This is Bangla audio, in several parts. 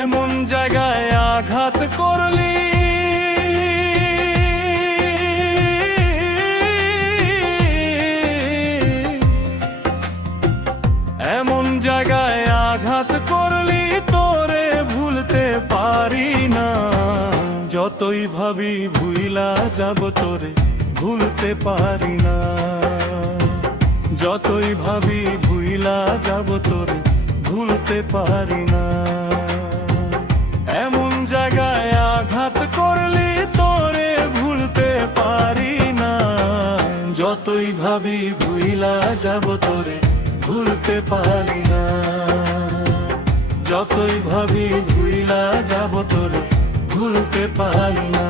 এমন জায়গায় আঘাত করলি, এমন জায়গায় আঘাত করলি, তোরে ভুলতে পারি না। যতই ভাবি ভুইলা যাব তোরে ভুলতে পারি না। যতই ভাবি ভুইলা যাব তোরে ভুলতে পারি না। এমন জায়গায় আঘাত করলি, তোরে ভুলতে পারি না। যতই ভাবি ভুইলা যাব তোরে ভুলতে পারি না। যতই ভাবি ভুইলা যাব তোরে ভুলতে পারি না।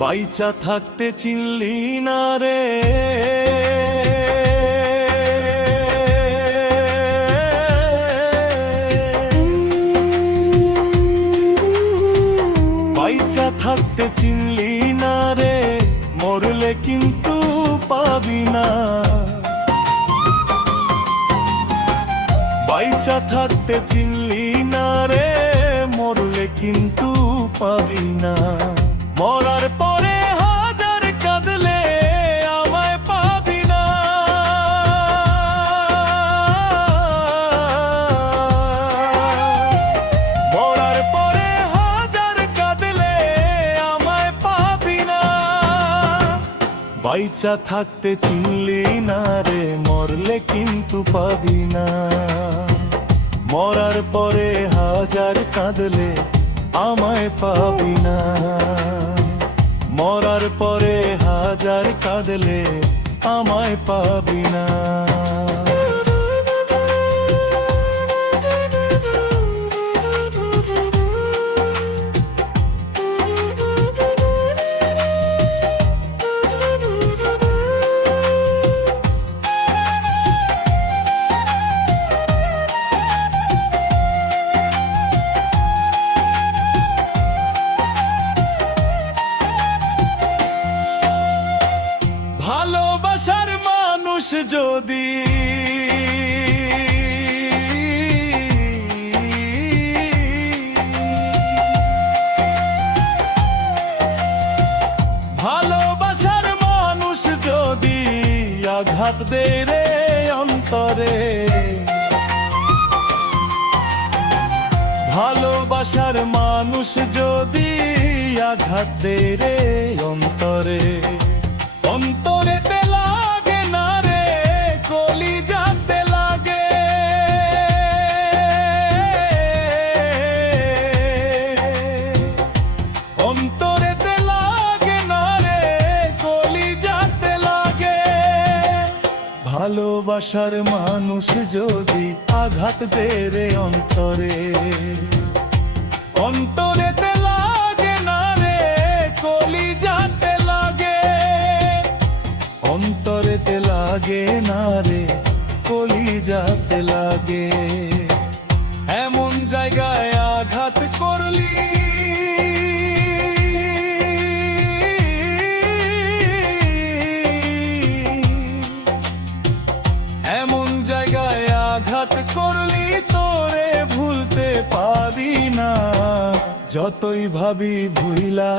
বাইচা থাকতে চিনলি না রে, বাইচা থাকতে চিনলি না রে, মরলে কিন্তু পাবি না। বাইচা থাকতে চিনলি না রে, মরলে কিন্তু পাবি না। মরার পরে হাজার কাঁদলে আমায় পাবি না। মরার পরে হাজার কাঁদলে আমায় পাবি না। বাইচা থাকতে চিনলি না রে, মরলে কিন্তু পাবি না। মরার পরে হাজার কাঁদলে আমায় পাবি না। মরার পরে হাজার কাঁদলে আমায় পাবি না। ভালোবাসার মানুষ যদি ভালোবাসার মানুষ যদি আঘাত দেয় রে অন্তরে, ভালোবাসার মানুষ যদি আঘাত দেয় রে অন্তরে, অন্তরেতে লাগে না রে কলিজাতে লাগে। অন্তরেতে লাগে না রে কলিজাতে লাগে। ভালোবাসার মানুষ যদি আঘাত দেয় রে অন্তরে, অন্তরেতে লাগে না রে কলিজাতে লাগে। অন্তরেতে লাগে না রে কলিজাতে লাগে। এমন জায়গায় আঘাত করলি, এমন জায়গায় আঘাত করলি, তোরে ভুলতে পারি না। যতই ভাবি ভুইলা